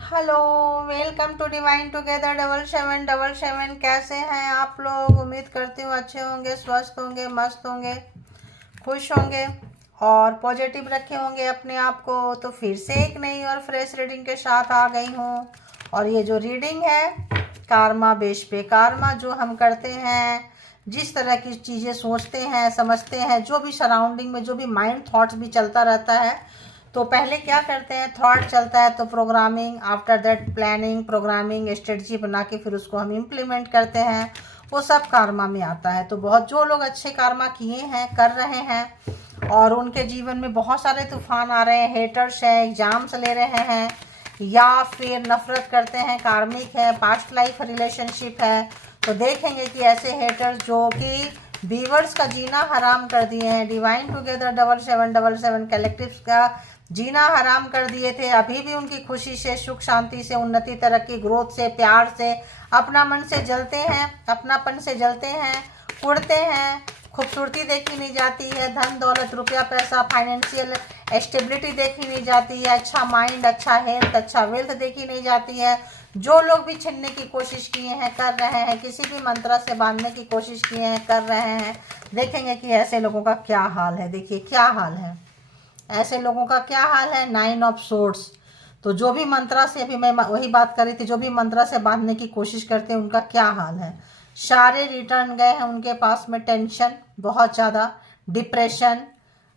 Hello, welcome to divine together 7777। कैसे हैं आप लोग? उम्मीद करती हूँ अच्छे होंगे, स्वस्थ होंगे, मस्त होंगे, खुश होंगे और पॉजिटिव रखे होंगे अपने आप को। तो फिर से एक नई और फ्रेश रीडिंग के साथ आ गई हूँ। और ये जो रीडिंग है कार्मा बेस पे, कार्मा जो हम करते हैं, जिस तरह की चीज़ें सोचते हैं, समझते हैं, जो भी सराउंडिंग में जो भी माइंड थॉट्स भी चलता रहता है, तो पहले क्या करते हैं, थॉट चलता है तो programming, after that planning, programming strategy बना के फिर उसको हम इम्प्लीमेंट करते हैं। वो सब कार्मा में आता है। तो बहुत जो लोग अच्छे कार्मा किए हैं, कर रहे हैं और उनके जीवन में बहुत सारे तूफान आ रहे हैं, हेटर्स हैं, एग्जाम्स ले रहे हैं या फिर नफरत करते हैं, कार्मिक है, पास्ट लाइफ रिलेशनशिप है, तो देखेंगे कि ऐसे हेटर्स जो कि व्यूअर्स का जीना हराम कर दिए हैं, डिवाइन टुगेदर 7777 कलेक्टिव्स का जीना हराम कर दिए थे, अभी भी उनकी खुशी से, सुख शांति से, उन्नति, तरक्की, ग्रोथ से, प्यार से, अपना मन से जलते हैं, अपनापन से जलते हैं, उड़ते हैं। खूबसूरती देखी नहीं जाती है, धन दौलत, रुपया पैसा, फाइनेंशियल स्टेबिलिटी देखी नहीं जाती है, अच्छा माइंड, अच्छा हेल्थ, अच्छा वेल्थ देखी नहीं जाती है। जो लोग भी छीनने की कोशिश किए हैं, कर रहे हैं, किसी भी मंत्र से बांधने की कोशिश किए हैं, कर रहे हैं, देखेंगे कि ऐसे लोगों का क्या हाल है। देखिए क्या हाल है, ऐसे लोगों का क्या हाल है। 9 ऑफ सोर्ड्स। तो जो भी मंत्रा से, अभी मैं वही बात कर रही थी, जो भी मंत्रा से बांधने की कोशिश करते हैं उनका क्या हाल है। सारे रिटर्न गए हैं उनके पास में, टेंशन बहुत ज़्यादा, डिप्रेशन,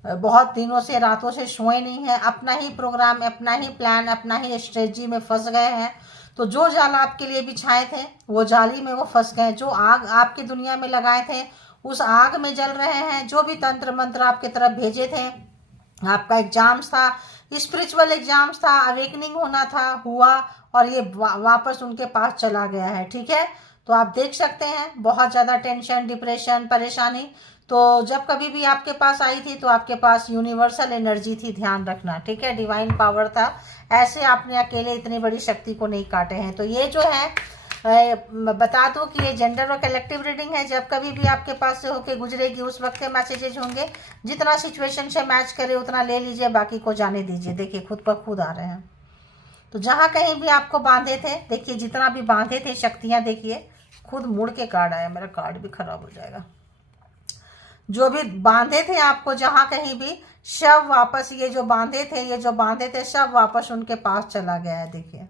बहुत दिनों से, रातों से सोए नहीं है, अपना ही प्रोग्राम, अपना ही प्लान, अपना ही स्ट्रेटजी में फंस गए हैं। तो जो जाल आपके लिए बिछाए थे वो जाली में वो फंस गए, जो आग आपकी दुनिया में लगाए थे उस आग में जल रहे हैं। जो भी तंत्र मंत्र आपकी तरफ भेजे थे, आपका एग्जाम्स था, स्पिरिचुअल एग्जाम्स था, अवेकनिंग होना था, हुआ और ये वापस उनके पास चला गया है। ठीक है, तो आप देख सकते हैं बहुत ज़्यादा टेंशन, डिप्रेशन, परेशानी। तो जब कभी भी आपके पास आई थी तो आपके पास यूनिवर्सल एनर्जी थी, ध्यान रखना। ठीक है, डिवाइन पावर था, ऐसे आपने अकेले इतनी बड़ी शक्ति को नहीं काटे हैं। तो ये जो है बता दो कि ये जेंडर और कलेक्टिव रीडिंग है। जब कभी भी आपके पास से होके गुजरेगी उस वक्त के मैसेजेज होंगे, जितना सिचुएशन से मैच करे उतना ले लीजिए, बाकी को जाने दीजिए। देखिए खुद पर खुद आ रहे हैं। तो जहाँ कहीं भी आपको बांधे थे, देखिए जितना भी बांधे थे शक्तियाँ, देखिए खुद मुड़ के कार्ड आया। मेरा कार्ड भी खराब हो जाएगा। जो भी बांधे थे आपको, जहाँ कहीं भी, शव वापस, ये जो बांधे थे, ये जो बांधे थे, शव वापस उनके पास चला गया है। देखिए,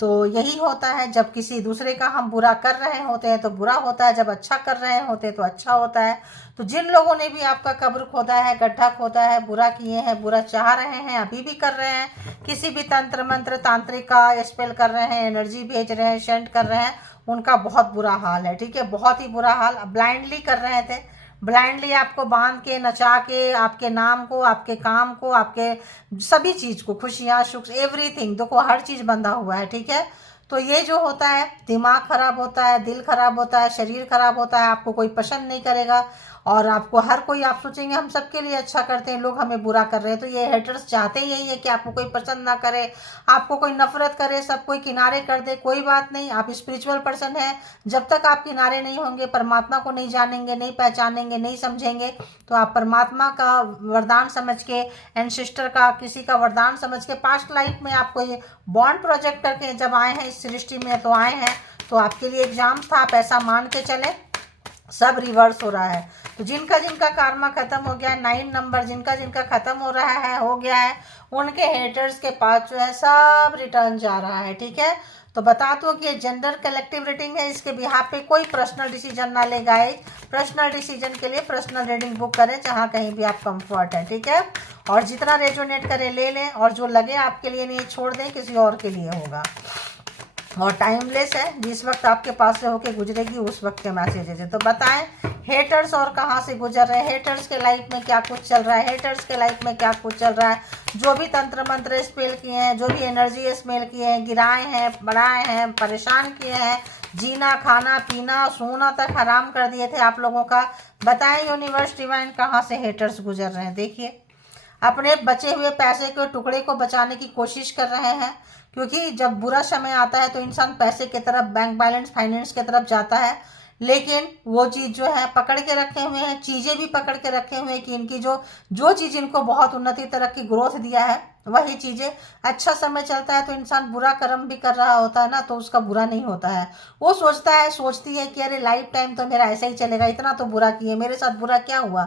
तो यही होता है, जब किसी दूसरे का हम बुरा कर रहे होते हैं तो बुरा होता है, जब अच्छा कर रहे होते हैं तो अच्छा होता है। तो जिन लोगों ने भी आपका कब्र खोदा है, गड्ढा खोदा है, बुरा किए हैं, बुरा चाह रहे हैं, अभी भी कर रहे हैं, किसी भी तंत्र मंत्र तांत्रिक का स्पेल कर रहे हैं, एनर्जी भेज रहे हैं, सेंड कर रहे हैं, उनका बहुत बुरा हाल है। ठीक है, बहुत ही बुरा हाल। ब्लाइंडली कर रहे थे, ब्लाइंडली आपको बांध के, नचा के, आपके नाम को, आपके काम को, आपके सभी चीज़ को, खुशियाँ, सुख, एवरीथिंग, देखो हर चीज़ बंधा हुआ है। ठीक है, तो ये जो होता है, दिमाग खराब होता है, दिल खराब होता है, शरीर खराब होता है, आपको कोई पसंद नहीं करेगा और आपको हर कोई, आप सोचेंगे हम सबके लिए अच्छा करते हैं, लोग हमें बुरा कर रहे हैं। तो ये हेटर्स चाहते ही यही है कि आपको कोई पसंद ना करे, आपको कोई नफरत करे, सब कोई किनारे कर दे। कोई बात नहीं, आप स्पिरिचुअल पर्सन हैं, जब तक आप किनारे नहीं होंगे, परमात्मा को नहीं जानेंगे, नहीं पहचानेंगे, नहीं समझेंगे, तो आप परमात्मा का वरदान समझ के, एंसेस्टर का, किसी का वरदान समझ के, पास्ट लाइफ में आपको ये बॉन्ड प्रोजेक्ट करके जब आए हैं इस सृष्टि में, तो आए हैं तो आपके लिए एग्जाम था, पैसा मान के चले, सब रिवर्स हो रहा है। तो जिनका जिनका कार्मा खत्म हो गया है, 9 नंबर जिनका जिनका खत्म हो रहा है, हो गया है, उनके हेटर्स के पास जो है सब रिटर्न जा रहा है। ठीक है, तो बता दो कि ये जेंडर कलेक्टिव रीडिंग है, इसके बिहाफ पे कोई पर्सनल डिसीजन ना ले गाइस। पर्सनल डिसीजन के लिए पर्सनल रीडिंग बुक करें जहाँ कहीं भी आप कंफर्ट है। ठीक है, और जितना रेजोनेट करे ले लें, और जो लगे आपके लिए नहीं छोड़ दें, किसी और के लिए होगा। और टाइमलेस है, जिस वक्त आपके पास से होके गुजरेगी उस वक्त के मैसेजेस है। तो बताएं हेटर्स और कहाँ से गुजर रहे हैं, हेटर्स के लाइफ में क्या कुछ चल रहा है, हेटर्स के लाइफ में क्या कुछ चल रहा है। जो भी तंत्र मंत्र स्पेल किए हैं, जो भी एनर्जी स्पेल किए हैं, गिराए हैं, बढ़ाए हैं, परेशान किए हैं, जीना, खाना, पीना, सोना तक हराम कर दिए थे आप लोगों का, बताएं यूनिवर्स डिवाइन कहाँ से हेटर्स गुजर रहे हैं। देखिए, अपने बचे हुए पैसे के टुकड़े को बचाने की कोशिश कर रहे हैं, क्योंकि जब बुरा समय आता है तो इंसान पैसे की तरफ, बैंक बैलेंस, फाइनेंस की तरफ जाता है, लेकिन वो चीज़ जो है पकड़ के रखे हुए हैं, चीज़ें भी पकड़ के रखे हुए हैं कि इनकी जो जो चीज़ इनको बहुत उन्नति, तरक्की, ग्रोथ दिया है वही चीज़ें। अच्छा समय चलता है तो इंसान बुरा कर्म भी कर रहा होता है ना, तो उसका बुरा नहीं होता है। वो सोचती है कि अरे लाइफ टाइम तो मेरा ऐसा ही चलेगा, इतना तो बुरा किए, मेरे साथ बुरा क्या हुआ।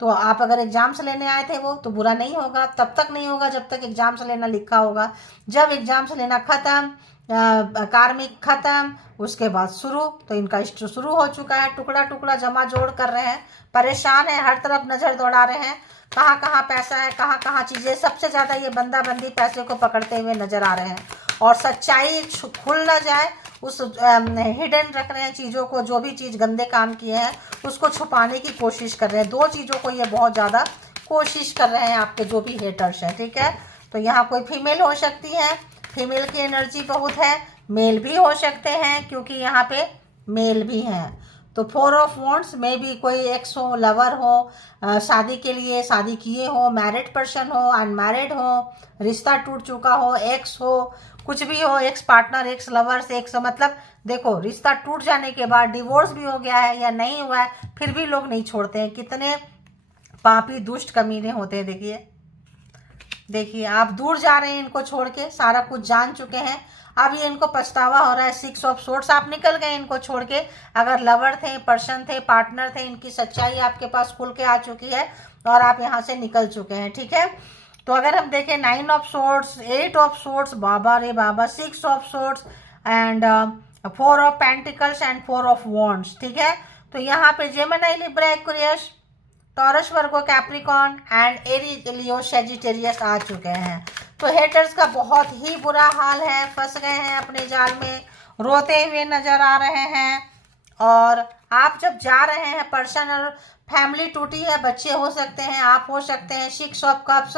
तो आप अगर एग्जाम्स लेने आए थे वो तो बुरा नहीं होगा, तब तक नहीं होगा जब तक एग्जाम्स लेना लिखा होगा। जब एग्जाम्स लेना खत्म, कार्मिक खत्म, उसके बाद शुरू, तो इनका शुरू हो चुका है। टुकड़ा टुकड़ा जमा जोड़ कर रहे हैं, परेशान है, हर तरफ नज़र दौड़ा रहे हैं, कहाँ कहाँ पैसा है, कहाँ कहाँ चीज़ें। सबसे ज़्यादा ये बंदा बंदी पैसे को पकड़ते हुए नज़र आ रहे हैं, और सच्चाई खुल ना जाए उस हिडन रख रहे हैं चीज़ों को। जो भी चीज़ गंदे काम किए हैं उसको छुपाने की कोशिश कर रहे हैं। दो चीज़ों को ये बहुत ज़्यादा कोशिश कर रहे हैं आपके जो भी हेटर्स हैं, ठीक है। तो यहाँ कोई फीमेल हो सकती है, फीमेल की एनर्जी बहुत है, मेल भी हो सकते हैं क्योंकि यहाँ पे मेल भी हैं। तो 4 ऑफ वॉन्ड्स में भी कोई एक्स हो, लवर हो, शादी के लिए शादी किए हो, मैरिड पर्सन हो, अनमैरिड हो, रिश्ता टूट चुका हो, एक्स हो, कुछ भी हो, ex partner, x lovers, x मतलब देखो रिश्ता टूट जाने के बाद डिवोर्स भी हो गया है या नहीं हुआ है फिर भी लोग नहीं छोड़ते हैं। कितने पापी दुष्ट कमीने होते हैं। देखिए आप दूर जा रहे हैं इनको छोड़ के, सारा कुछ जान चुके हैं, अब ये इनको पछतावा हो रहा है। 6 ऑफ सोर्ट्स, आप निकल गए इनको छोड़ के। अगर लवर थे, पर्सन थे, पार्टनर थे, इनकी सच्चाई आपके पास खुल के आ चुकी है और आप यहाँ से निकल चुके हैं, ठीक है। तो अगर हम देखें 9 ऑफ सोर्ट्स, 8 ऑफ सोर्ट्स, बाबा रे बाबा, 6 of swords and 4 of pentacles and 4 of wands, ठीक है। तो यहाँ पे Gemini, Libra, Aquarius, Taurus, Virgo, Capricorn and Aries, Leo, Sagittarius आ चुके हैं। तो हेटर्स का बहुत ही बुरा हाल है, फंस गए हैं अपने जाल में, रोते हुए नजर आ रहे हैं। और आप जब जा रहे हैं, पर्सन और फैमिली टूटी है, बच्चे हो सकते हैं, आप हो सकते हैं। 6 ऑफ कप्स,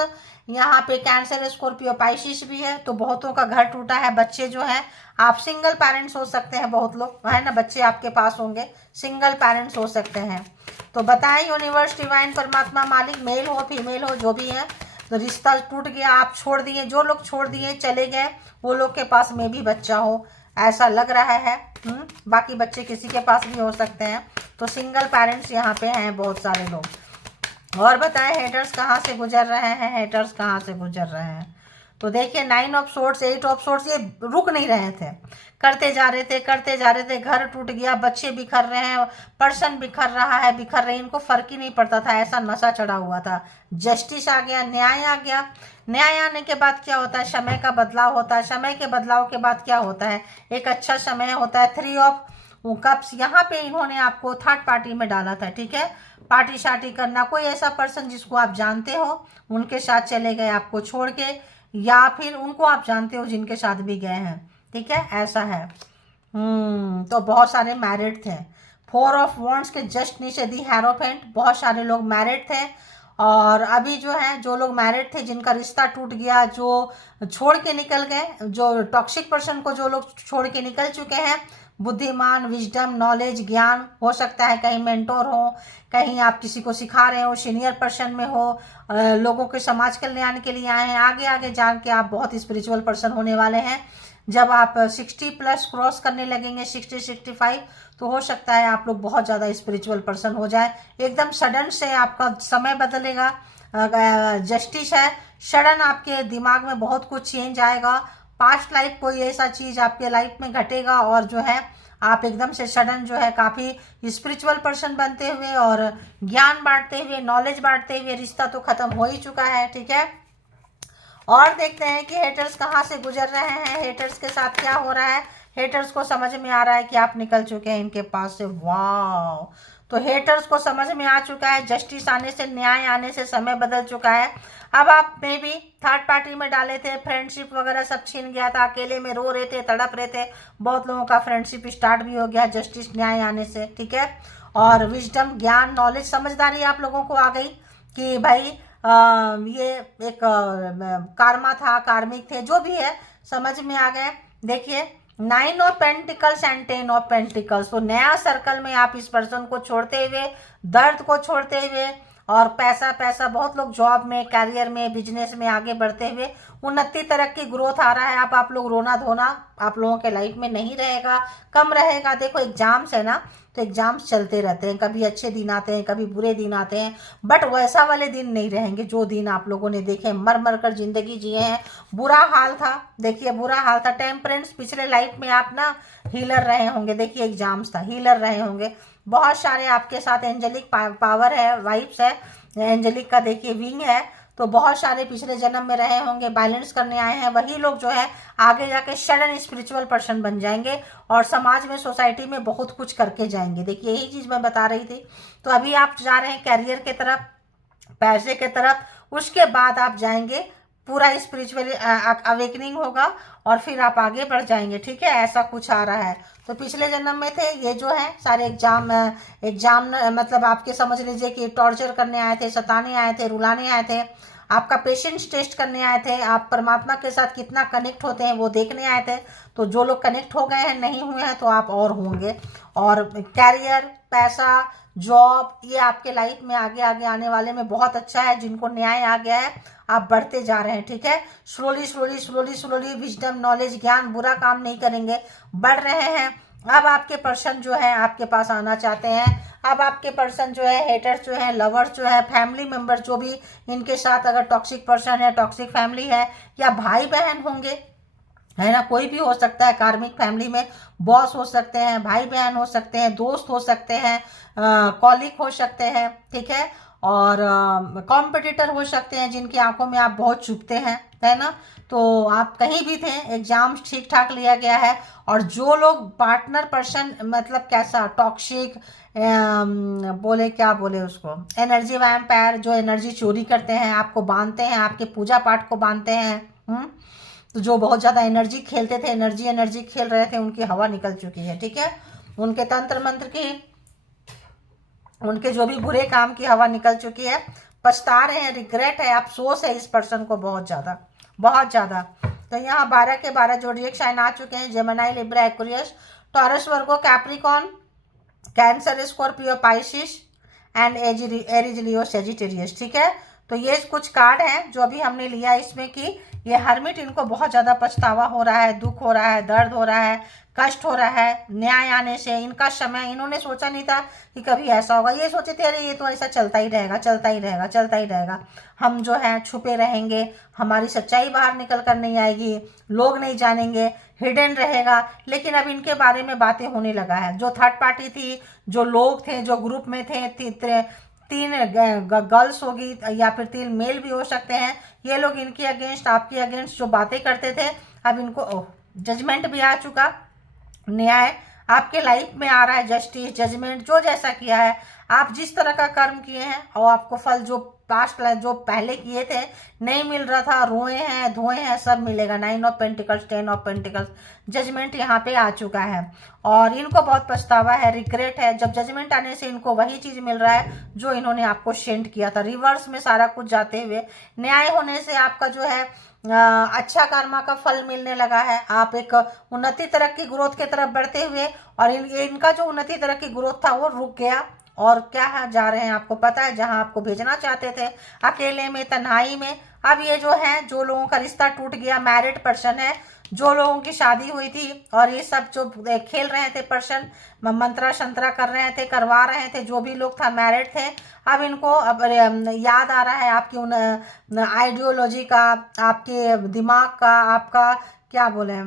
यहाँ पे कैंसर, स्कॉर्पियो, पाइसिस भी है, तो बहुतों का घर टूटा है। बच्चे जो है, आप सिंगल पेरेंट्स हो सकते हैं, बहुत लोग है ना, बच्चे आपके पास होंगे, सिंगल पेरेंट्स हो सकते हैं। तो बताएं यूनिवर्स, डिवाइन, परमात्मा, मालिक, मेल हो फीमेल हो जो भी है, तो रिश्ता टूट गया, आप छोड़ दिए, जो लोग छोड़ दिए चले गए, वो लोग के पास में भी बच्चा हो ऐसा लग रहा है। बाकी बच्चे किसी के पास भी हो सकते हैं। तो सिंगल पेरेंट्स यहाँ पे हैं बहुत सारे लोग। और बताएं हेटर्स कहाँ से गुजर रहे हैं, हेटर्स कहाँ से गुजर रहे हैं। तो देखिए 9 ऑफ सोर्ट्स, 8 ऑफ सोर्ट्स, ये रुक नहीं रहे थे, करते जा रहे थे, करते जा रहे थे। घर टूट गया, बच्चे बिखर रहे हैं, पर्सन बिखर रहा है, बिखर रहे, इनको फर्क ही नहीं पड़ता था, ऐसा नशा चढ़ा हुआ था। जस्टिस आ गया, न्याय आ गया। न्याय आने के बाद क्या होता है, समय का बदलाव होता है। समय के बदलाव के बाद क्या होता है, एक अच्छा समय होता है। 3 ऑफ कप्स, यहाँ पे इन्होंने आपको थर्ड पार्टी में डाला था, ठीक है। पार्टी शार्टी करना, कोई ऐसा पर्सन जिसको आप जानते हो उनके साथ चले गए आपको छोड़ के, या फिर उनको आप जानते हो जिनके साथ भी गए हैं, ठीक है, ऐसा है। तो बहुत सारे मैरिड थे। 4 ऑफ वॉन्ड्स के जस्ट नीचे दी हेरोफेंट, बहुत सारे लोग मैरिड थे। और अभी जो है, जो लोग मैरिड थे, जिनका रिश्ता टूट गया, जो छोड़ के निकल गए, जो टॉक्सिक पर्सन को जो लोग छोड़ के निकल चुके हैं, बुद्धिमान, विजडम, नॉलेज, ज्ञान हो सकता है, कहीं मेंटोर हो, कहीं आप किसी को सिखा रहे हो, सीनियर पर्सन में हो, लोगों के समाज कल्याण के लिए आए हैं। आगे आगे जान के आप बहुत स्पिरिचुअल पर्सन होने वाले हैं। जब आप 60 प्लस क्रॉस करने लगेंगे, 60-65, तो हो सकता है आप लोग बहुत ज़्यादा स्पिरिचुअल पर्सन हो जाए। एकदम सडन से आपका समय बदलेगा। जस्टिस है, सडन आपके दिमाग में बहुत कुछ चेंज आएगा। पास्ट लाइफ कोई ऐसा चीज़ आपके लाइफ में घटेगा और जो है आप एकदम से सडन जो है काफ़ी स्पिरिचुअल पर्सन बनते हुए और ज्ञान बांटते हुए, नॉलेज बांटते हुए, रिश्ता तो ख़त्म हो ही चुका है, ठीक है। और देखते हैं कि हेटर्स कहाँ से गुजर रहे हैं, हेटर्स के साथ क्या हो रहा है। हेटर्स को समझ में आ रहा है कि आप निकल चुके हैं इनके पास से। वाह, तो हेटर्स को समझ में आ चुका है, जस्टिस आने से, न्याय आने से समय बदल चुका है। अब आप में भी थर्ड पार्टी में डाले थे, फ्रेंडशिप वगैरह सब छीन गया था, अकेले में रो रहे थे, तड़प रहे थे। बहुत लोगों का फ्रेंडशिप स्टार्ट भी हो गया जस्टिस न्याय आने से, ठीक है। और विजडम, ज्ञान, नॉलेज, समझदारी आप लोगों को आ गई कि भाई ये एक कार्मा था, कार्मिक थे, जो भी है समझ में आ गए। देखिए 9 of pentacles and 10 of pentacles, तो नया सर्कल में आप इस पर्सन को छोड़ते हुए, दर्द को छोड़ते हुए, और पैसा पैसा, बहुत लोग जॉब में, कैरियर में, बिजनेस में आगे बढ़ते हुए उन्नति, तरक्की, ग्रोथ आ रहा है। अब आप लोग रोना धोना आप लोगों के लाइफ में नहीं रहेगा, कम रहेगा। देखो एग्जाम्स है ना, तो एग्जाम्स चलते रहते हैं, कभी अच्छे दिन आते हैं, कभी बुरे दिन आते हैं, बट वैसा वाले दिन नहीं रहेंगे जो दिन आप लोगों ने देखे, मर मर कर जिंदगी जिए हैं। बुरा हाल था, देखिए बुरा हाल था। टेम्परेंस, पिछले लाइफ में आप ना हीलर रहे होंगे, देखिए एग्जाम्स था, हीलर रहे होंगे। बहुत सारे आपके साथ एंजेलिक पावर है, वाइब्स है, एंजेलिक का देखिए विंग है, तो बहुत सारे पिछले जन्म में रहे होंगे, बैलेंस करने आए हैं। वही लोग जो है आगे जाके सडन स्पिरिचुअल पर्सन बन जाएंगे और समाज में, सोसाइटी में बहुत कुछ करके जाएंगे। देखिए यही चीज मैं बता रही थी। तो अभी आप जा रहे हैं कैरियर के तरफ, पैसे के तरफ, उसके बाद आप जाएंगे, पूरा स्पिरिचुअल अवेकनिंग होगा और फिर आप आगे बढ़ जाएंगे। ठीक है, ऐसा कुछ आ रहा है। तो पिछले जन्म में थे ये जो है सारे एग्जाम मतलब आपके समझ लीजिए कि टॉर्चर करने आए थे, सताने आए थे, रुलाने आए थे, आपका पेशेंस टेस्ट करने आए थे, आप परमात्मा के साथ कितना कनेक्ट होते हैं वो देखने आए थे। तो जो लोग कनेक्ट हो गए हैं, नहीं हुए हैं तो आप और होंगे। और कैरियर, पैसा, जॉब, ये आपके लाइफ में आगे आगे आने वाले में बहुत अच्छा है। जिनको न्याय आ गया है, आप बढ़ते जा रहे हैं। ठीक है, slowly slowly slowly slowly wisdom, knowledge, ज्ञान, बुरा काम नहीं करेंगे, बढ़ रहे हैं। अब आपके पर्सन जो है आपके पास आना चाहते हैं। अब आपके पर्सन जो है, हेटर्स जो है, लवर्स जो है, फैमिली मेंबर जो भी इनके साथ अगर टॉक्सिक पर्सन है, टॉक्सिक फैमिली है, या भाई बहन होंगे, है ना, कोई भी हो सकता है। कार्मिक फैमिली में बॉस हो सकते हैं, भाई बहन हो सकते हैं, दोस्त हो सकते हैं, कॉलिग हो सकते हैं। ठीक है, और कॉम्पिटिटर हो सकते हैं जिनकी आंखों में आप बहुत चुभते हैं, है ना। तो आप कहीं भी थे, एग्जाम ठीक ठाक लिया गया है। और जो लोग पार्टनर पर्सन, मतलब कैसा टॉक्सिक, बोले क्या बोले उसको, एनर्जी वैम्पायर, जो एनर्जी चोरी करते हैं, आपको बांधते हैं, आपके पूजा पाठ को बांधते हैं। तो जो बहुत ज़्यादा एनर्जी खेलते थे, एनर्जी खेल रहे थे, उनकी हवा निकल चुकी है। ठीक है, उनके तंत्र मंत्र की, उनके जो भी बुरे काम की हवा निकल चुकी है, पछता रहे हैं, रिग्रेट है, अफसोस है इस पर्सन को बहुत ज़्यादा, बहुत ज़्यादा। तो यहाँ 12 के 12 जोडिएक साइन आ चुके हैं, Gemini, Libra, Aquarius, Taurus, Virgo, Capricorn, cancer, Scorpio, Pisces and Aries, Leo, Sagittarius. ठीक है, तो ये कुछ कार्ड हैं जो अभी हमने लिया इसमें कि ये हर्मिट, इनको बहुत ज़्यादा पछतावा हो रहा है, दुख हो रहा है, दर्द हो रहा है, कष्ट हो रहा है न्याय आने से। इनका समय, इन्होंने सोचा नहीं था कि कभी ऐसा होगा। ये सोचे थे अरे ये तो ऐसा चलता ही रहेगा, चलता ही रहेगा, चलता ही रहेगा, हम जो है छुपे रहेंगे, हमारी सच्चाई बाहर निकल कर नहीं आएगी, लोग नहीं जानेंगे, हिडन रहेगा। लेकिन अब इनके बारे में बातें होने लगा है। जो थर्ड पार्टी थी, जो लोग थे, जो ग्रुप में थे, तीन गर्ल्स होगी या फिर 3 मेल भी हो सकते हैं, ये लोग इनके अगेंस्ट, आपके अगेंस्ट जो बातें करते थे, अब इनको जजमेंट भी आ चुका, न्याय आपके लाइफ में आ रहा है, जस्टिस, जजमेंट। जो जैसा किया है, आप जिस तरह का कर्म किए हैं और आपको फल जो पास्ट लाइफ, जो पहले किए थे, नहीं मिल रहा था, रोए हैं, धोए हैं, सब मिलेगा। 9 of pentacles, 10 of pentacles, judgement यहाँ पे आ चुका है और इनको बहुत पछतावा है, रिग्रेट है। जब जजमेंट आने से इनको वही चीज मिल रहा है जो इन्होंने आपको सेंड किया था, रिवर्स में सारा कुछ जाते हुए। न्याय होने से आपका जो है अच्छा कर्मा का फल मिलने लगा है। आप एक उन्नति, तरक्की, ग्रोथ की तरफ बढ़ते हुए, और इनका जो उन्नति, तरक्की, ग्रोथ था वो रुक गया। और क्या जा रहे हैं आपको पता है, जहां आपको भेजना चाहते थे, अकेले में, तन्हाई में। अब ये जो है, जो लोगों का रिश्ता टूट गया, मैरिड पर्सन है, जो लोगों की शादी हुई थी और ये सब जो खेल रहे थे पर्सन, मंत्रा शंत्रा कर रहे थे, करवा रहे थे, जो भी लोग था मैरिड थे, अब इनको अब याद आ रहा है आपकी उन आइडियोलॉजी का, आपके दिमाग का, आपका क्या बोले,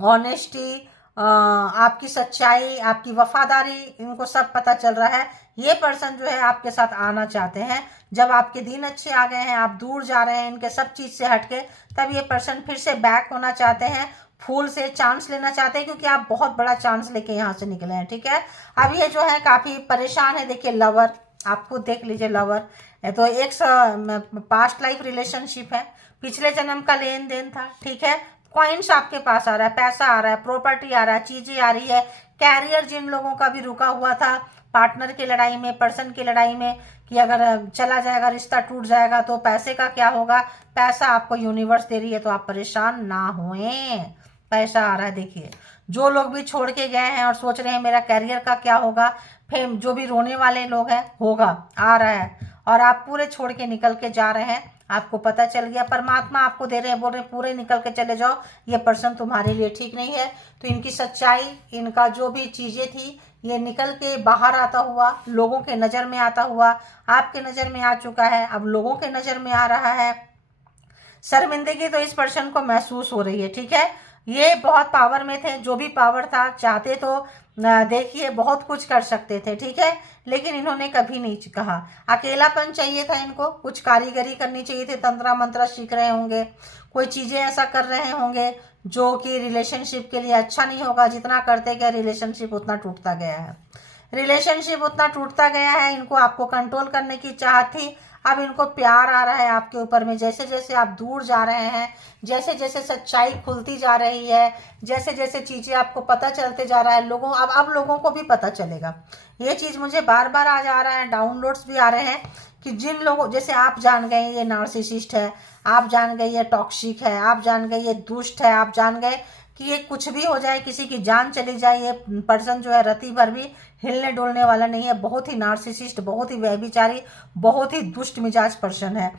ऑनेस्टी, आपकी सच्चाई, आपकी वफादारी, इनको सब पता चल रहा है। ये पर्सन जो है आपके साथ आना चाहते हैं। जब आपके दिन अच्छे आ गए हैं, आप दूर जा रहे हैं इनके सब चीज से हटके, तब ये पर्सन फिर से बैक होना चाहते हैं, फूल से चांस लेना चाहते हैं, क्योंकि आप बहुत बड़ा चांस लेके यहाँ से निकले हैं। ठीक है, अब ये जो है काफी परेशान है। देखिए लवर, आप खुद देख लीजिए, लवर तो एक पास्ट लाइफ रिलेशनशिप है, पिछले जन्म का लेन देन था। ठीक है, कॉइन्स आपके पास आ रहा है, पैसा आ रहा है, प्रॉपर्टी आ रहा है, चीजें आ रही है। कैरियर जिन लोगों का भी रुका हुआ था, पार्टनर की लड़ाई में, पर्सन की लड़ाई में, कि अगर चला जाएगा, रिश्ता टूट जाएगा, तो पैसे का क्या होगा। पैसा आपको यूनिवर्स दे रही है, तो आप परेशान ना होए, पैसा आ रहा है। देखिए जो लोग भी छोड़ के गए हैं और सोच रहे हैं मेरा कैरियर का क्या होगा, फेम, जो भी रोने वाले लोग हैं, होगा, आ रहा है। और आप पूरे छोड़ के निकल के जा रहे हैं। आपको पता चल गया, परमात्मा आपको दे रहे हैं, बोल रहे हैं पूरे निकल के चले जाओ, ये पर्सन तुम्हारे लिए ठीक नहीं है। तो इनकी सच्चाई, इनका जो भी चीज़ें थी, ये निकल के बाहर आता हुआ, लोगों के नज़र में आता हुआ, आपके नज़र में आ चुका है, अब लोगों के नज़र में आ रहा है। शर्मिंदगी तो इस पर्सन को महसूस हो रही है, ठीक है। ये बहुत पावर में थे, जो भी पावर था, चाहते तो देखिए बहुत कुछ कर सकते थे, ठीक है, लेकिन इन्होंने कभी नहीं कहा। अकेलापन चाहिए था इनको, कुछ कारीगरी करनी चाहिए थी, तंत्र मंत्र सीख रहे होंगे, कोई चीज़ें ऐसा कर रहे होंगे जो कि रिलेशनशिप के लिए अच्छा नहीं होगा। जितना करते गए रिलेशनशिप उतना टूटता गया है, रिलेशनशिप उतना टूटता गया है। इनको आपको कंट्रोल करने की चाहत थी, अब इनको प्यार आ रहा है आपके ऊपर में। जैसे जैसे आप दूर जा रहे हैं, जैसे जैसे सच्चाई खुलती जा रही है, जैसे जैसे चीज़ें आपको पता चलते जा रहा है, लोगों अब लोगों को भी पता चलेगा। ये चीज़ मुझे बार बार आ जा रहा है, डाउनलोड्स भी आ रहे हैं कि जिन लोगों, जैसे आप जान गए ये नार्सिसिस्ट है, आप जान गए ये टॉक्सिक है, आप जान गए ये दुष्ट है, आप जान गए कि ये कुछ भी हो जाए, किसी की जान चली जाए, ये पर्सन जो है रति भर भी हिलने डोलने वाला नहीं है। बहुत ही नार्सिसिस्ट, बहुत ही व्यभिचारी, बहुत ही दुष्ट मिजाज पर्सन है।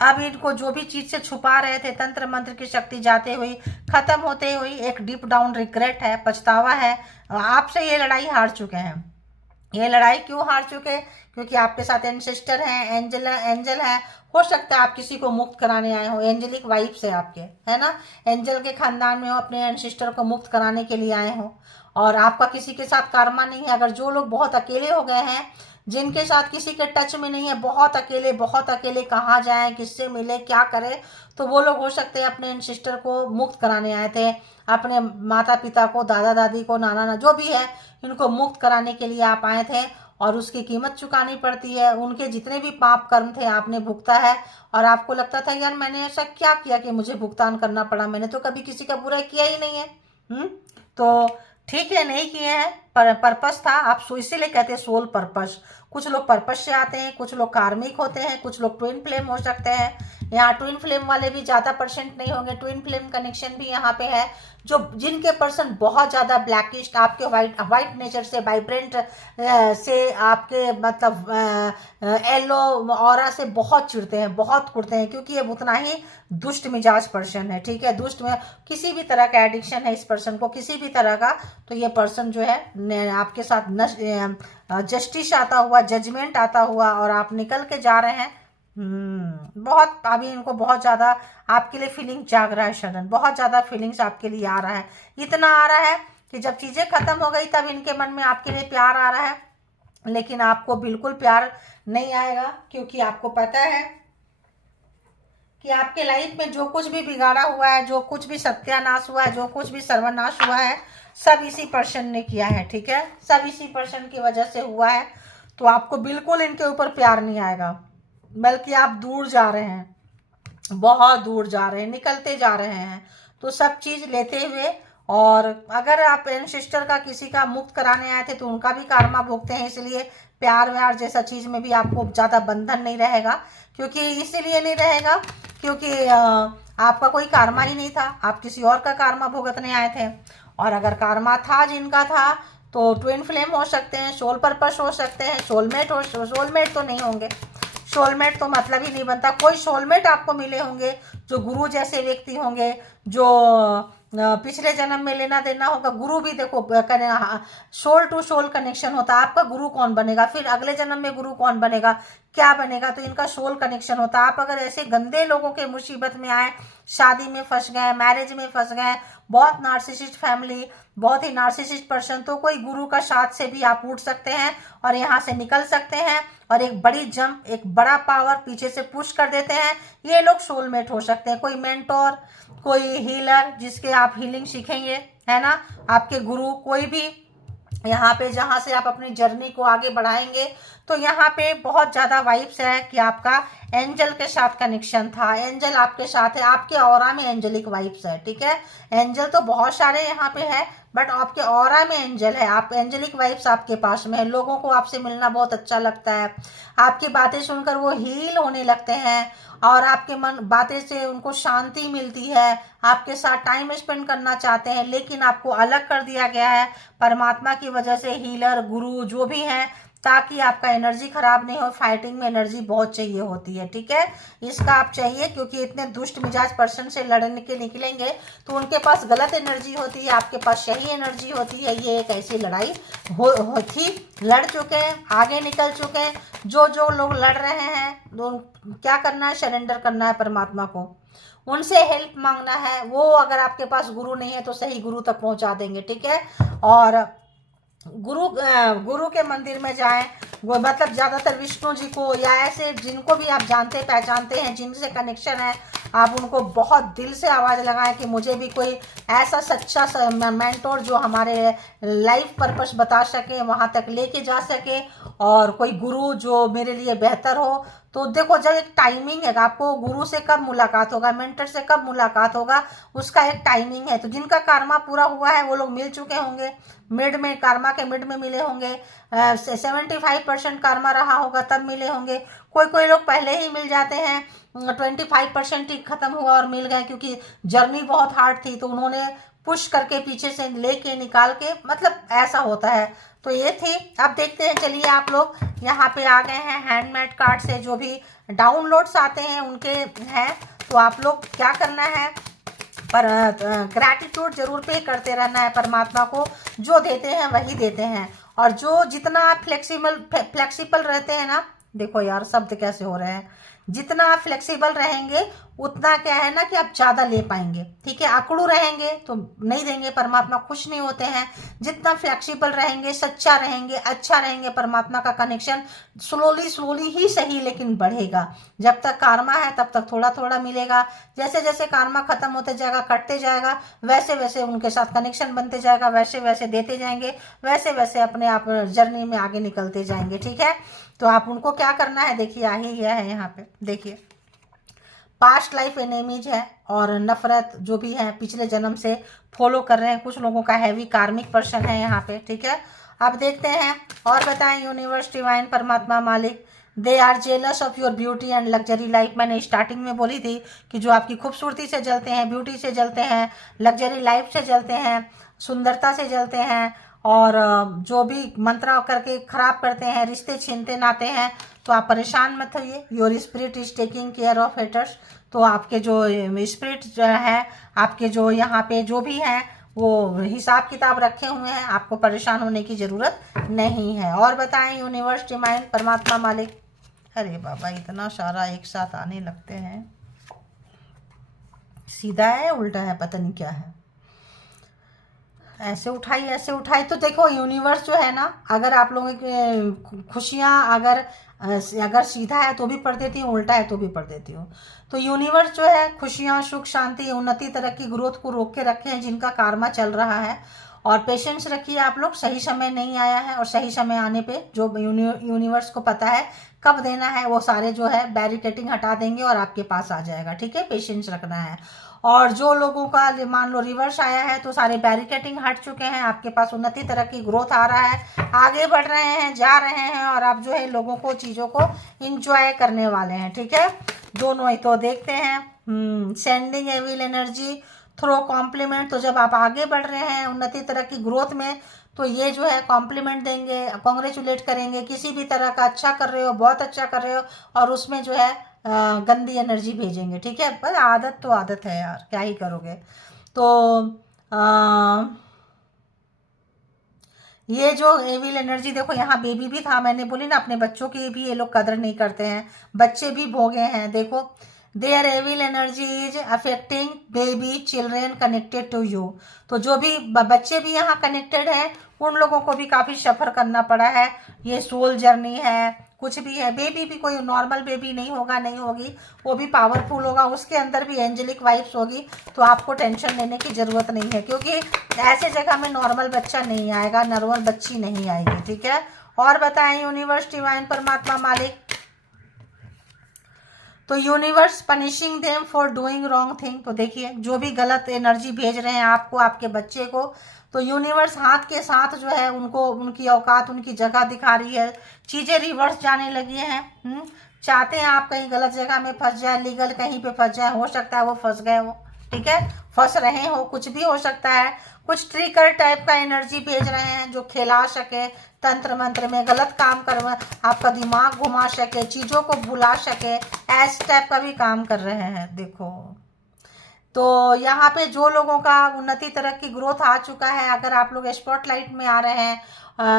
अब इनको जो भी चीज़ से छुपा रहे थे, तंत्र मंत्र की शक्ति जाते हुई, खत्म होते हुई, एक डीप डाउन रिग्रेट है, पछतावा है। आपसे ये लड़ाई हार चुके हैं। ये लड़ाई क्यों हार चुके? क्योंकि आपके साथ एंसेस्टर हैं, एंजल है। हो सकता है आप किसी को मुक्त कराने आए हो, एंजेलिक वाइब्स है आपके, है ना, एंजल के खानदान में हो, अपने एंसेस्टर को मुक्त कराने के लिए आए हो। और आपका किसी के साथ कर्मा नहीं है। अगर जो लोग बहुत अकेले हो गए हैं, जिनके साथ किसी के टच में नहीं है, बहुत अकेले, कहाँ जाएं, किससे मिले, क्या करें, तो वो लोग हो सकते हैं अपने एंसेस्टर को मुक्त कराने आए थे, अपने माता पिता को, दादा दादी को, नाना जो भी है, इनको मुक्त कराने के लिए आप आए थे। और उसकी कीमत चुकानी पड़ती है। उनके जितने भी पाप कर्म थे आपने भुगता है। और आपको लगता था यार मैंने ऐसा क्या किया कि मुझे भुगतान करना पड़ा, मैंने तो कभी किसी का बुरा किया ही नहीं है। तो ठीक है, नहीं किए हैं, पर पर्पस था। आप इसीलिए कहते हैं सोल पर्पस। कुछ लोग पर्पस से आते हैं, कुछ लोग कार्मिक होते हैं, कुछ लोग ट्विन फ्लेम हो सकते हैं। यहाँ ट्विन फ्लेम वाले भी ज़्यादा परसेंट नहीं होंगे, ट्विन फ्लेम कनेक्शन भी यहाँ पे है। जो जिनके पर्सन बहुत ज़्यादा ब्लैकिश, आपके वाइट नेचर से, वाइब्रेंट से, आपके मतलब येलो ऑरा से बहुत चिढ़ते हैं, बहुत कुड़ते हैं, क्योंकि ये उतना ही दुष्ट मिजाज पर्सन है, ठीक है। दुष्ट में किसी भी तरह का एडिक्शन है इस पर्सन को, किसी भी तरह का। तो ये पर्सन जो है आपके साथ जस्टिस आता हुआ, जजमेंट आता हुआ, और आप निकल के जा रहे हैं। बहुत अभी इनको बहुत ज़्यादा आपके लिए फीलिंग जाग रहा है शरण, बहुत ज़्यादा फीलिंग्स आपके लिए आ रहा है। इतना आ रहा है कि जब चीज़ें खत्म हो गई तब इनके मन में आपके लिए प्यार आ रहा है, लेकिन आपको बिल्कुल प्यार नहीं आएगा, क्योंकि आपको पता है कि आपके लाइफ में जो कुछ भी बिगाड़ा हुआ है, जो कुछ भी सत्यानाश हुआ है, जो कुछ भी सर्वनाश हुआ है, सब इसी पर्सन ने किया है, ठीक है, सब इसी पर्सन की वजह से हुआ है। तो आपको बिल्कुल इनके ऊपर प्यार नहीं आएगा, बल्कि आप दूर जा रहे हैं, बहुत दूर जा रहे हैं, निकलते जा रहे हैं। तो सब चीज़ लेते हुए, और अगर आप एंसेस्टर का किसी का मुक्त कराने आए थे तो उनका भी कर्मा भोगते हैं, इसलिए प्यार व्यार जैसा चीज़ में भी आपको ज़्यादा बंधन नहीं रहेगा। क्योंकि इसीलिए नहीं रहेगा क्योंकि आपका कोई कर्मा ही नहीं था, आप किसी और का कर्मा भुगतने आए थे। और अगर कर्मा था जिनका था, तो ट्विन फ्लेम हो सकते हैं, सोल पर्पस हो सकते हैं, सोलमेट तो नहीं होंगे। सोलमेट तो मतलब ही नहीं बनता। कोई सोलमेट आपको मिले होंगे जो गुरु जैसे व्यक्ति होंगे, जो पिछले जन्म में लेना देना होगा। गुरु भी देखो सोल टू सोल कनेक्शन होता है। आपका गुरु कौन बनेगा, फिर अगले जन्म में गुरु कौन बनेगा, क्या बनेगा, तो इनका सोल कनेक्शन होता है। आप अगर ऐसे गंदे लोगों के मुसीबत में आए, शादी में फंस गए, मैरिज में फंस गए, बहुत नार्सिसिस्ट फैमिली, बहुत ही नार्सिसिस्ट पर्सन, तो कोई गुरु का साथ से भी आप उठ सकते हैं और यहाँ से निकल सकते हैं, और एक बड़ी जंप, एक बड़ा पावर पीछे से पुश कर देते हैं। ये लोग सोलमेट हो सकते हैं। कोई मेंटोर, कोई हीलर जिसके आप हीलिंग सीखेंगे, है ना, आपके गुरु, कोई भी यहाँ पे जहाँ से आप अपनी जर्नी को आगे बढ़ाएंगे। तो यहाँ पे बहुत ज़्यादा वाइब्स है कि आपका एंजल के साथ कनेक्शन था, एंजल आपके साथ है, आपके ऑरा में एंजलिक वाइब्स है, ठीक है। एंजल तो बहुत सारे यहाँ पे है, बट आपके ऑरा में एंजल है, आप एंजलिक वाइब्स आपके पास में है। लोगों को आपसे मिलना बहुत अच्छा लगता है, आपकी बातें सुनकर वो हील होने लगते हैं, और आपके मन बातें से उनको शांति मिलती है, आपके साथ टाइम स्पेंड करना चाहते हैं। लेकिन आपको अलग कर दिया गया है परमात्मा की वजह से। हीलर, गुरु जो भी हैं, ताकि आपका एनर्जी खराब नहीं हो। फाइटिंग में एनर्जी बहुत चाहिए होती है, ठीक है, इसका आप चाहिए, क्योंकि इतने दुष्ट मिजाज पर्सन से लड़ने के निकलेंगे तो उनके पास गलत एनर्जी होती है, आपके पास सही एनर्जी होती है। ये एक ऐसी लड़ाई थी, लड़ चुके हैं, आगे निकल चुके हैं। जो लोग लड़ रहे हैं, क्या करना है, सरेंडर करना है परमात्मा को, उनसे हेल्प मांगना है। वो अगर आपके पास गुरु नहीं है तो सही गुरु तक पहुंचा देंगे, ठीक है। और गुरु के मंदिर में जाएं, वो मतलब ज़्यादातर विष्णु जी को या ऐसे जिनको भी आप जानते पहचानते हैं, जिनसे कनेक्शन है, आप उनको बहुत दिल से आवाज़ लगाएं कि मुझे भी कोई ऐसा सच्चा मेंटोर जो हमारे लाइफ पर्पस बता सके, वहाँ तक लेके जा सके, और कोई गुरु जो मेरे लिए बेहतर हो। तो देखो, जब एक टाइमिंग है, आपको गुरु से कब मुलाकात होगा, मेंटर से कब मुलाकात होगा, उसका एक टाइमिंग है। तो जिनका कर्मा पूरा हुआ है वो लोग मिल चुके होंगे, मिड में, कर्मा के मिड में मिले होंगे, 75% कर्मा रहा होगा तब मिले होंगे। कोई लोग पहले ही मिल जाते हैं, 25% ही खत्म हुआ और मिल गए, क्योंकि जर्नी बहुत हार्ड थी तो उन्होंने पुश करके पीछे से लेके निकाल के, मतलब ऐसा होता है। तो ये थी। अब देखते हैं, चलिए आप लोग यहाँ पे आ गए हैं हैंडमेड कार्ड से जो भी डाउनलोड्स आते हैं उनके हैं। तो आप लोग क्या करना है, पर ग्रैटिट्यूड जरूर पे करते रहना है परमात्मा को, जो देते हैं वही देते हैं। और जो जितना आप फ्लेक्सिबल रहते हैं ना, देखो यार शब्द कैसे हो रहे हैं, जितना आप फ्लेक्सिबल रहेंगे उतना क्या है ना कि आप ज़्यादा ले पाएंगे, ठीक है। अकड़ू रहेंगे तो नहीं देंगे, परमात्मा खुश नहीं होते हैं। जितना फ्लेक्सिबल रहेंगे, सच्चा रहेंगे, अच्छा रहेंगे, परमात्मा का कनेक्शन स्लोली ही सही लेकिन बढ़ेगा। जब तक कार्मा है तब तक थोड़ा थोड़ा मिलेगा, जैसे जैसे कार्मा खत्म होते जाएगा, कटते जाएगा, वैसे वैसे उनके साथ कनेक्शन बनते जाएगा, वैसे वैसे देते जाएंगे, वैसे वैसे अपने आप जर्नी में आगे निकलते जाएंगे, ठीक है। तो आप उनको क्या करना है, देखिए आ ही गया है यहाँ पे, देखिए पास्ट लाइफ एनेमीज है और नफरत जो भी है पिछले जन्म से फॉलो कर रहे हैं। कुछ लोगों का हैवी कार्मिक पर्सन है यहाँ पे, ठीक है। अब देखते हैं और बताएं, यूनिवर्स, डिवाइन, परमात्मा, मालिक, they are jealous of your beauty and luxury life. मैंने स्टार्टिंग में बोली थी कि जो आपकी खूबसूरती से जलते हैं, ब्यूटी से जलते हैं, लग्जरी लाइफ से जलते हैं, सुंदरता से जलते हैं, और जो भी मंत्रा करके खराब करते हैं, रिश्ते छीनते नाते हैं, तो आप परेशान मत होइए। Your spirit is taking care of haters. तो आपके जो स्पिरिट जो है, आपके जो यहाँ पे जो भी हैं, वो हिसाब किताब रखे हुए हैं, आपको परेशान होने की ज़रूरत नहीं है। और बताएं, यूनिवर्स, डिवाइन, परमात्मा, मालिक। अरे बाबा, इतना सारा एक साथ आने लगते हैं, सीधा है उल्टा है, पता नहीं क्या है। ऐसे उठाई ऐसे उठाई। तो देखो यूनिवर्स जो है ना, अगर आप लोगों की खुशियाँ अगर सीधा है तो भी पढ़ देती हूँ, उल्टा है तो भी पढ़ देती हूँ। तो यूनिवर्स जो है खुशियाँ, सुख, शांति, उन्नति, तरक्की, ग्रोथ को रोक के रखे हैं जिनका कार्मा चल रहा है। और पेशेंस रखिए आप लोग, सही समय नहीं आया है, और सही समय आने पे जो यूनिवर्स को पता है कब देना है, वो सारे जो है बैरिकेटिंग हटा देंगे और आपके पास आ जाएगा, ठीक है। पेशेंस रखना है। और जो लोगों का मान लो रिवर्स आया है तो सारे बैरिकेटिंग हट चुके हैं, आपके पास उन्नति, तरक्की, ग्रोथ आ रहा है, आगे बढ़ रहे हैं, जा रहे हैं, और आप जो है लोगों को, चीज़ों को इंजॉय करने वाले हैं, ठीक है। दोनों ही। तो देखते हैं, sending evil energy through compliment. तो जब आप आगे बढ़ रहे हैं उन्नति, तरक्की, ग्रोथ में, तो ये जो है कॉम्प्लीमेंट देंगे, कॉन्ग्रेचुलेट करेंगे, किसी भी तरह का अच्छा कर रहे हो, बहुत अच्छा कर रहे हो, और उसमें जो है गंदी एनर्जी भेजेंगे, ठीक है। पर आदत तो आदत है यार, क्या ही करोगे। तो ये जो एविल एनर्जी, देखो यहाँ बेबी भी था, मैंने बोली ना, अपने बच्चों की भी ये लोग कदर नहीं करते हैं, बच्चे भी भोगे हैं। देखो, there evil energy is affecting baby children connected to you. तो जो भी बच्चे भी यहाँ कनेक्टेड हैं, उन लोगों को भी काफ़ी सफ़र करना पड़ा है। ये सोल जर्नी है, कुछ भी है। बेबी भी कोई नॉर्मल बेबी नहीं होगा, नहीं होगी, वो भी पावरफुल होगा, उसके अंदर भी एंजेलिक वाइब्स होगी। तो आपको टेंशन लेने की ज़रूरत नहीं है, क्योंकि ऐसे जगह में नॉर्मल बच्चा नहीं आएगा, नॉर्मल बच्ची नहीं आएगी, ठीक है। और बताएं, यूनिवर्स, डिवाइन, परमात्मा, मालिक। तो universe punishing them for doing wrong thing. तो देखिए, जो भी गलत एनर्जी भेज रहे हैं आपको, आपके बच्चे को, तो यूनिवर्स हाथ के साथ जो है उनको, उनकी औकात, उनकी जगह दिखा रही है। चीज़ें रिवर्स जाने लगी हैं। चाहते हैं आप कहीं गलत जगह में फंस जाए, लीगल कहीं पे फंस जाए, हो सकता है वो फंस गए हो, ठीक है, फंस रहे हो, कुछ भी हो सकता है, कुछ ट्रिकर टाइप का एनर्जी भेज रहे हैं जो खिला सके, तंत्र मंत्र में गलत काम करवा, आपका दिमाग घुमा सके, चीज़ों को भुला सके, ऐसे टाइप का भी काम कर रहे हैं। देखो तो यहाँ पे जो लोगों का उन्नति तरक्की ग्रोथ आ चुका है, अगर आप लोग स्पॉटलाइट में आ रहे हैं,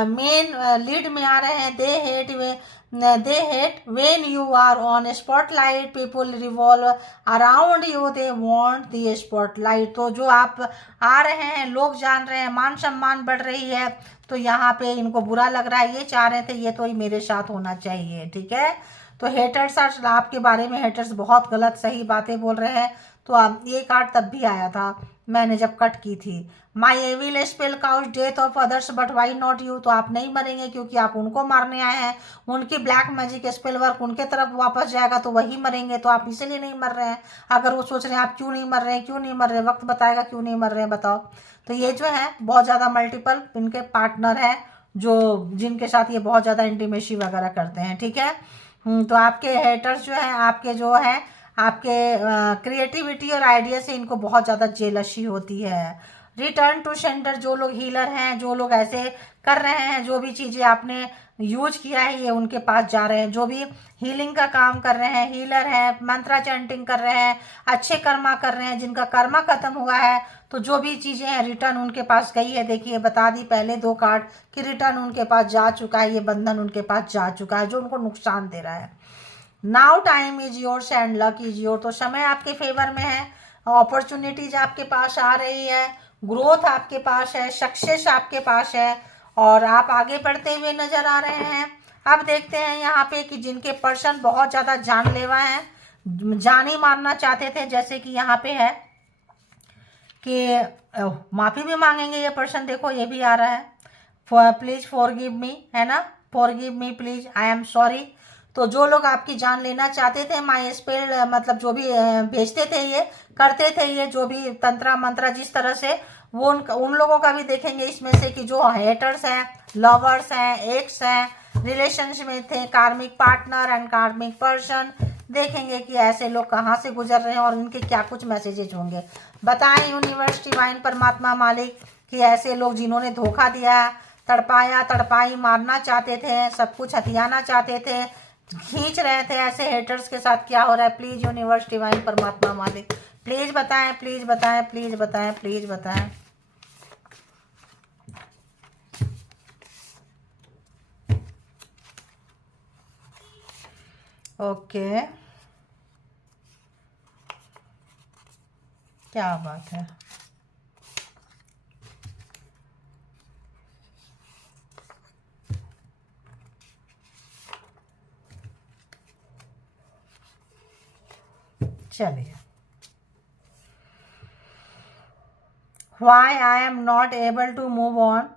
मेन लीड में आ रहे हैं, they hate when you are on spotlight, people revolve around you, they want the spotlight. तो जो आप आ रहे हैं, लोग जान रहे हैं, मान सम्मान बढ़ रही है, तो यहाँ पे इनको बुरा लग रहा है, ये चाह रहे थे ये तो ही मेरे साथ होना चाहिए। ठीक है, तो हेटर्स आपके बारे में, हेटर्स बहुत गलत सही बातें बोल रहे हैं। तो अब ये कार्ड तब भी आया था मैंने जब कट की थी, my evil spell cause death of others but why not you. तो आप नहीं मरेंगे क्योंकि आप उनको मारने आए हैं, उनकी ब्लैक मैजिक स्पेल वर्क उनके तरफ वापस जाएगा तो वही मरेंगे, तो आप इसीलिए नहीं मर रहे हैं। अगर वो सोच रहे हैं आप क्यों नहीं मर रहे हैं, क्यों नहीं मर रहे, वक्त बताएगा क्यों नहीं मर रहे हैं, बताओ। तो ये जो है बहुत ज़्यादा मल्टीपल इनके पार्टनर हैं जो जिनके साथ ये बहुत ज़्यादा इंटीमेसी वगैरह करते हैं। ठीक है, तो आपके हेटर्स जो है, आपके जो है, आपके क्रिएटिविटी और आइडिया से इनको बहुत ज़्यादा जेलसी होती है। रिटर्न टू सेंटर, जो लोग हीलर हैं, जो लोग ऐसे कर रहे हैं, जो भी चीज़ें आपने यूज किया है ये उनके पास जा रहे हैं, जो भी हीलिंग का काम कर रहे हैं, हीलर है, मंत्रा चैंटिंग कर रहे हैं, अच्छे कर्मा कर रहे हैं, जिनका कर्मा खत्म हुआ है, तो जो भी चीज़ें हैं रिटर्न उनके पास गई है। देखिए बता दी पहले 2 कार्ड कि रिटर्न उनके पास जा चुका है, ये बंधन उनके पास जा चुका है जो उनको नुकसान दे रहा है। Now time is yours and luck is your. तो समय आपके फेवर में है, अपॉर्चुनिटीज आपके पास आ रही है, ग्रोथ आपके पास है, सक्सेस आपके पास है और आप आगे बढ़ते हुए नजर आ रहे हैं। अब देखते हैं यहाँ पे कि जिनके पर्सन बहुत ज़्यादा जानलेवा हैं, जान ही मारना चाहते थे, जैसे कि यहाँ पे है कि माफ़ी भी मांगेंगे ये पर्सन। देखो ये भी आ रहा है, प्लीज़ फॉरगिव मी, है ना, forgive me please, I am sorry. तो जो लोग आपकी जान लेना चाहते थे, माई स्पेल मतलब जो भी भेजते थे, ये करते थे, ये जो भी तंत्रा मंत्रा जिस तरह से, वो उन लोगों का भी देखेंगे इसमें से कि जो हेटर्स हैं, लवर्स हैं, एक्स हैं, रिलेशनशिप में थे, कार्मिक पार्टनर एंड कार्मिक पर्सन, देखेंगे कि ऐसे लोग कहाँ से गुजर रहे हैं और इनके क्या कुछ मैसेजेज होंगे। बताएं यूनिवर्स, डिवाइन, परमात्मा, मालिक कि ऐसे लोग जिन्होंने धोखा दिया, तड़पाया, तड़पाई, मारना चाहते थे, सब कुछ हथियाना चाहते थे, खींच रहे थे, ऐसे हेटर्स के साथ क्या हो रहा है। प्लीज यूनिवर्स, डिवाइन, परमात्मा, मालिक प्लीज बताएं, प्लीज बताएं, प्लीज बताएं, प्लीज बताएं। ओके, क्या बात है। चलिए, why I am not able to move on,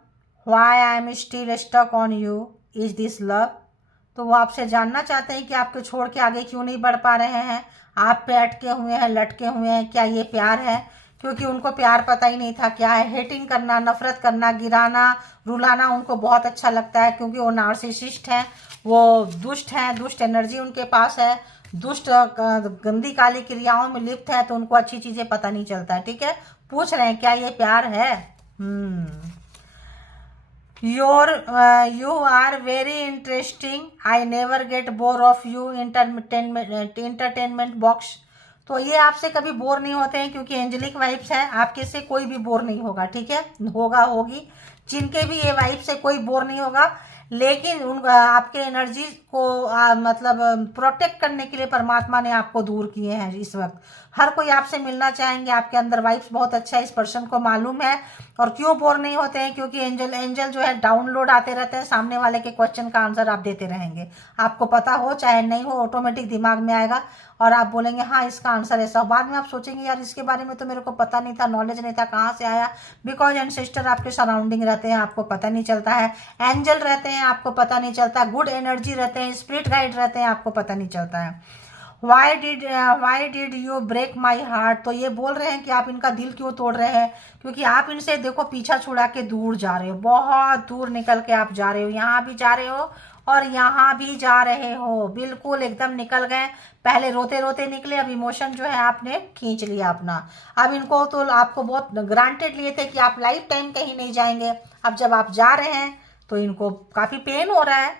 why I am still stuck on you, is this love। तो वो आपसे जानना चाहते हैं कि आपको छोड़ के आगे क्यों नहीं बढ़ पा रहे हैं, आप पे अटके हुए हैं, लटके हुए हैं, क्या ये प्यार है। क्योंकि उनको प्यार पता ही नहीं था क्या है। हेटिंग करना, नफरत करना, गिराना, रुलाना उनको बहुत अच्छा लगता है, क्योंकि वो नार्सिसिस्ट हैं, वो दुष्ट हैं, दुष्ट एनर्जी उनके पास है, दुष्ट गंदी काली क्रियाओं में लिप्त है, तो उनको अच्छी चीजें पता नहीं चलता है। ठीक है, पूछ रहे हैं क्या ये प्यार है। You are very interesting, I never get bore of you, entertainment box. तो ये आपसे कभी बोर नहीं होते हैं, क्योंकि एंजेलिक वाइब्स है, आपके से कोई भी बोर नहीं होगा। ठीक है, होगी जिनके भी ये वाइब से कोई बोर नहीं होगा, लेकिन उन आपके एनर्जी को मतलब प्रोटेक्ट करने के लिए परमात्मा ने आपको दूर किए हैं इस वक्त। हर कोई आपसे मिलना चाहेंगे, आपके अंदर वाइब्स बहुत अच्छा है, इस पर्सन को मालूम है। और क्यों बोर नहीं होते हैं, क्योंकि एंजल जो है डाउनलोड आते रहते हैं, सामने वाले के क्वेश्चन का आंसर आप देते रहेंगे, आपको पता हो चाहे नहीं हो, ऑटोमेटिक दिमाग में आएगा और आप बोलेंगे हाँ इसका आंसर ऐसा। बाद में आप सोचेंगे यार इसके बारे में तो मेरे को पता नहीं था, नॉलेज नहीं था, कहाँ से आया। बिकॉज एंसेस्टर आपके सराउंडिंग रहते हैं, आपको पता नहीं चलता है, एंजल रहते हैं, आपको पता नहीं चलता, गुड एनर्जी रहते हैं, स्पिरिट गाइड रहते हैं, आपको पता नहीं चलता है। Why did you break my heart. तो ये बोल रहे हैं कि आप इनका दिल क्यों तोड़ रहे हैं, क्योंकि आप इनसे देखो पीछा छुड़ा के दूर जा रहे हो, बहुत दूर निकल के आप जा रहे हो, यहाँ भी जा रहे हो और यहाँ भी जा रहे हो, बिल्कुल एकदम निकल गए। पहले रोते रोते निकले, अब इमोशन जो है आपने खींच लिया अपना। अब इनको तो आपको बहुत ग्रांटेड लिए थे कि आप लाइफ टाइम कहीं नहीं जाएंगे, अब जब आप जा रहे हैं तो इनको काफ़ी पेन हो रहा है।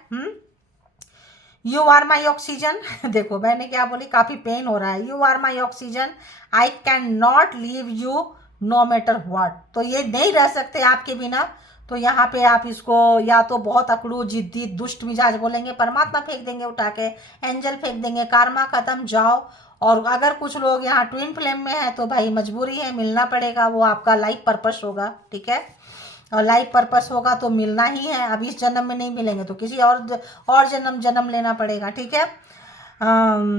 यू आर माई ऑक्सीजन देखो मैंने क्या बोली, काफ़ी पेन हो रहा है। You are my oxygen, I can not leave you no matter what, तो ये नहीं रह सकते आपके बिना। तो यहाँ पे आप इसको या तो बहुत अकड़ू जिद्दी दुष्ट मिजाज बोलेंगे, परमात्मा फेंक देंगे उठा के, एंजल फेंक देंगे, कार्मा खत्म, जाओ। और अगर कुछ लोग यहाँ ट्विन फ्लेम में है तो भाई मजबूरी है, मिलना पड़ेगा, वो आपका लाइफ पर्पस होगा, ठीक है। और लाइफ पर्पस होगा तो मिलना ही है, अब इस जन्म में नहीं मिलेंगे तो किसी और जन्म लेना पड़ेगा, ठीक है।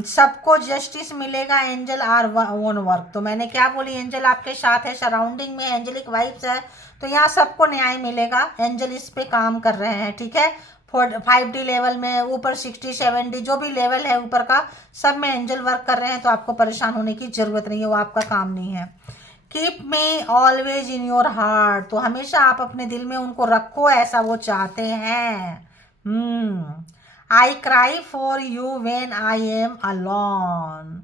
सबको जस्टिस मिलेगा, एंजल आर ओन वर्क। तो मैंने क्या बोली, एंजल आपके साथ है, सराउंडिंग में एंजलिक वाइब्स है, तो यहाँ सबको न्याय मिलेगा। एंजल इस पे काम कर रहे हैं, ठीक है। 5D लेवल में, ऊपर 60 70 जो भी लेवल है ऊपर का, सब में एंजल वर्क कर रहे हैं, तो आपको परेशान होने की जरूरत नहीं है, वो आपका काम नहीं है। Keep me always in your heart, तो हमेशा आप अपने दिल में उनको रखो, ऐसा वो चाहते हैं। I cry for you when I am alone,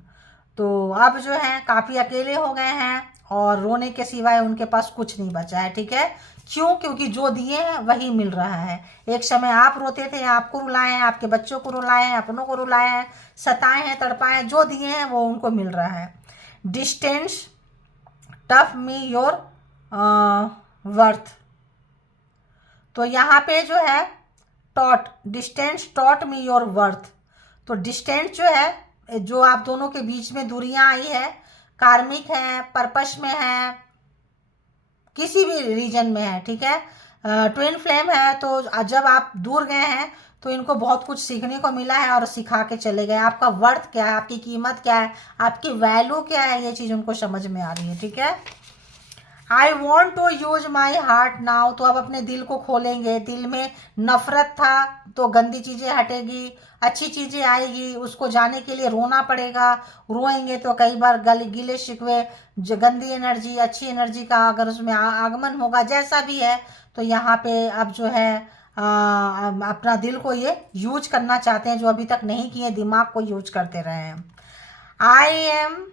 तो अब जो है काफ़ी अकेले हो गए हैं और रोने के सिवाय उनके पास कुछ नहीं बचा है, ठीक है। क्यों? क्योंकि जो दिए हैं वही मिल रहा है। एक समय आप रोते थे, आपको रुलाए हैं, आपके बच्चों को रुलाए हैं, अपनों को रुलाए हैं, सताए हैं, तड़पाए हैं, जो दिए हैं वो उनको मिल रहा है। Distance tough me your worth, तो यहाँ पे जो है taught, distance taught me your worth, तो डिस्टेंस जो है, जो आप दोनों के बीच में दूरियां आई है, कार्मिक है, पर्पस में है, किसी भी रीजन में है, ठीक है। ट्विन फ्लेम है, तो जब आप दूर गए हैं तो इनको बहुत कुछ सीखने को मिला है और सिखा के चले गए। आपका वर्थ क्या है, आपकी कीमत क्या है, आपकी वैल्यू क्या है, ये चीज़ उनको समझ में आ रही है, ठीक है। I want to use my heart now, तो अब अपने दिल को खोलेंगे। दिल में नफरत था तो गंदी चीज़ें हटेगी, अच्छी चीज़ें आएगी, उसको जाने के लिए रोना पड़ेगा। रोएंगे तो कई बार गिले शिकवे, जो गंदी एनर्जी अच्छी एनर्जी का अगर उसमें आगमन होगा, जैसा भी है, तो यहाँ पे अब जो है अपना दिल को ये यूज करना चाहते हैं, जो अभी तक नहीं किए, दिमाग को यूज करते रहे हैं। I am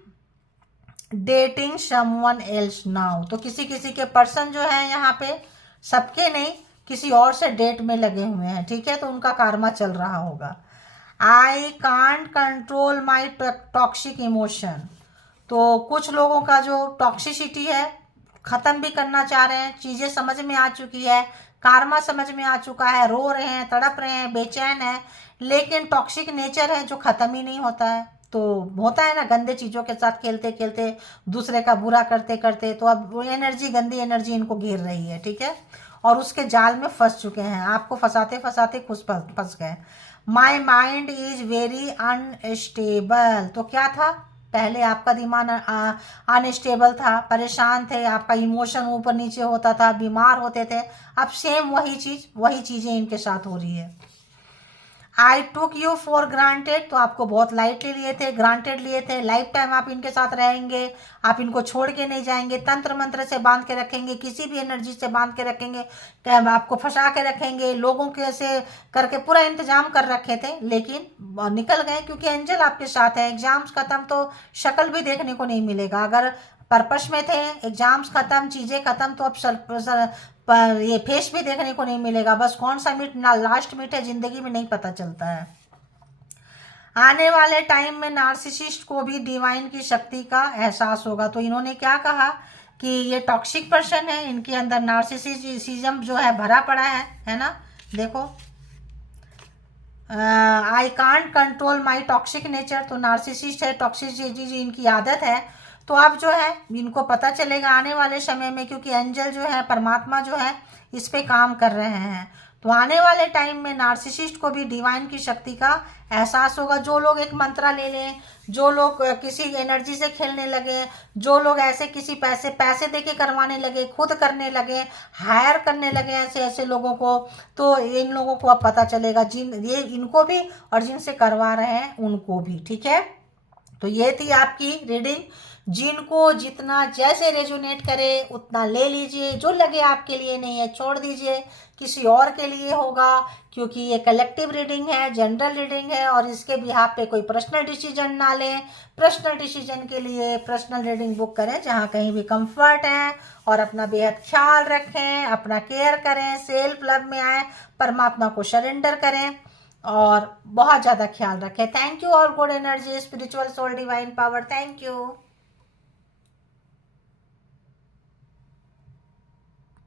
dating someone else now, तो किसी किसी के पर्सन जो है यहाँ पे, सबके नहीं, किसी और से डेट में लगे हुए हैं, ठीक है, तो उनका कार्मा चल रहा होगा। I can't control my toxic emotion, तो कुछ लोगों का जो टॉक्सिसिटी है ख़त्म भी करना चाह रहे हैं, चीज़ें समझ में आ चुकी है, कार्मा समझ में आ चुका है, रो रहे हैं, तड़प रहे हैं, बेचैन है, लेकिन टॉक्सिक नेचर है जो ख़त्म ही नहीं होता है। तो होता है ना, गंदे चीज़ों के साथ खेलते खेलते, दूसरे का बुरा करते करते, तो अब वो एनर्जी, गंदी एनर्जी इनको घेर रही है, ठीक है, और उसके जाल में फंस चुके हैं, आपको फंसाते फंसाते खुद फंस गए। My mind is very unstable, तो क्या था, पहले आपका दिमाग अनस्टेबल था, परेशान थे, आपका इमोशन ऊपर नीचे होता था, बीमार होते थे, अब सेम वही चीज़ें इनके साथ हो रही है। आई टुक यू फॉर ग्रांटेड, तो आपको बहुत लाइटली लिए थे, ग्रांटेड लिए थे, लाइफ टाइम आप इनके साथ रहेंगे, आप इनको छोड़ के नहीं जाएंगे, तंत्र मंत्र से बांध के रखेंगे, किसी भी एनर्जी से बांध के रखेंगे, आपको फंसा के रखेंगे, लोगों के से करके पूरा इंतजाम कर रखे थे, लेकिन निकल गए क्योंकि एंजल आपके साथ है। एग्जाम्स खत्म तो शक्ल भी देखने को नहीं मिलेगा, अगर पर्पस में थे, एग्जाम्स खत्म, चीज़ें खत्म, तो अब पर ये फेस भी देखने को नहीं मिलेगा, बस कौन सा मीट ना लास्ट मीट है जिंदगी में नहीं पता चलता है। आने वाले टाइम में नार्सिसिस्ट को भी डिवाइन की शक्ति का एहसास होगा, तो इन्होंने क्या कहा कि ये टॉक्सिक पर्सन है, इनके अंदर नार्सिसिज्म जो है भरा पड़ा है ना, देखो, I can't control my toxic nature, तो नार्सिसिस्ट है, टॉक्सिसिटी इनकी आदत है। तो अब जो है इनको पता चलेगा आने वाले समय में, क्योंकि एंजल जो है, परमात्मा जो है, इस पे काम कर रहे हैं, तो आने वाले टाइम में नार्सिसिस्ट को भी डिवाइन की शक्ति का एहसास होगा। जो लोग एक मंत्रा ले लें, जो लोग किसी एनर्जी से खेलने लगे, जो लोग ऐसे किसी पैसे दे के करवाने लगे, खुद करने लगे, हायर करने लगे ऐसे लोगों को, तो इन लोगों को अब पता चलेगा, ये इनको भी और जिनसे करवा रहे हैं उनको भी, ठीक है। तो ये थी आपकी रीडिंग। जिनको जितना जैसे रेजोनेट करे उतना ले लीजिए, जो लगे आपके लिए नहीं है छोड़ दीजिए, किसी और के लिए होगा, क्योंकि ये कलेक्टिव रीडिंग है, जनरल रीडिंग है, और इसके बिहाफ पे कोई पर्सनल डिसीजन ना लें। पर्सनल डिसीजन के लिए पर्सनल रीडिंग बुक करें जहाँ कहीं भी कंफर्ट है, और अपना बेहद ख्याल रखें, अपना केयर करें, सेल्फ लव में आए, परमात्मा को सरेंडर करें और बहुत ज़्यादा ख्याल रखें। Thank you all good energy, spiritual soul, divine power. Thank you.